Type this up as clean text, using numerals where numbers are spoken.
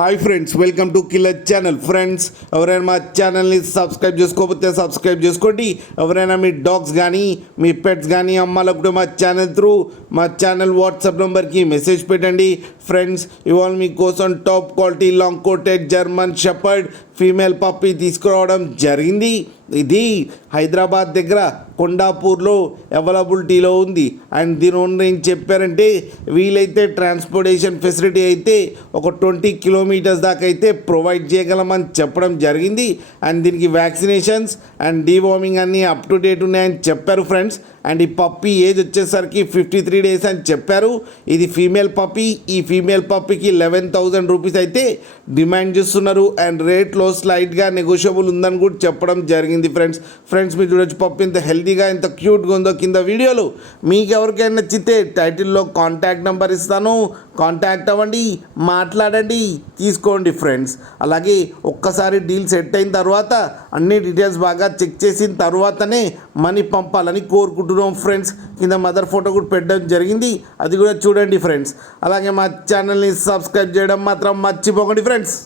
Hi friends, welcome to killer channel. Friends, ఎవరైనా మా ఛానల్ని సబ్స్క్రైబ్ చేసుకోకపోతే సబ్స్క్రైబ్ చేసుకోండి. ఎవరైనా మీ డాగ్స్ కానీ మీ పెట్స్ కానీ అమ్మాలనుకుంటే మా ఛానల్ వాట్సాప్ నెంబర్కి మెసేజ్ పెట్టండి. ఫ్రెండ్స్, ఇవాళ మీకోసం top quality long coated German shepherd female puppy తీసుకురావడం జరిగింది. ఇది హైదరాబాద్ దగ్గర కొండాపూర్లో అవైలబిలిటీలో ఉంది. అండ్ దీని ఓనర్ ఏం చెప్పారంటే, వీలైతే ట్రాన్స్పోర్టేషన్ ఫెసిలిటీ అయితే ఒక 20 కిలోమీటర్స్ దాకా అయితే ప్రొవైడ్ చేయగలమని చెప్పడం జరిగింది. అండ్ దీనికి వ్యాక్సినేషన్స్ అండ్ డీవార్మింగ్ అన్నీ అప్ టు డేట్ ఉన్నాయని చెప్పారు ఫ్రెండ్స్. అండ్ ఈ పప్పీ ఏజ్ వచ్చేసరికి 53 డేస్ అని చెప్పారు. ఇది ఫీమేల్ పప్పీ. ఈ ఫీమేల్ పప్పీకి 11,000 రూపీస్ అయితే డిమాండ్ చేస్తున్నారు. అండ్ రేట్లో స్లైట్గా నెగోషియబుల్ ఉందని కూడా చెప్పడం జరిగింది ఫ్రెండ్స్ మీరు చూడొచ్చు పప్పీ ఎంత హెల్తీగా ఎంత క్యూట్గా ఉందో కింద వీడియోలో. మీకు ఎవరికైనా నచ్చితే టైటిల్లో కాంటాక్ట్ నెంబర్ ఇస్తాను, కాంటాక్ట్ అవ్వండి, మాట్లాడండి, తీసుకోండి ఫ్రెండ్స్. అలాగే ఒక్కసారి డీల్ సెట్ అయిన తర్వాత అన్ని డీటెయిల్స్ బాగా చెక్ చేసిన తర్వాతనే మనీ పంపాలని కోరుకుంటున్నాం ఫ్రెండ్స్. కింద మదర్ ఫోటో కూడా పెట్టడం జరిగింది, అది కూడా చూడండి ఫ్రెండ్స్. అలాగే మా ఛానల్ని సబ్స్క్రైబ్ చేయడం మాత్రం మర్చిపోకండి ఫ్రెండ్స్.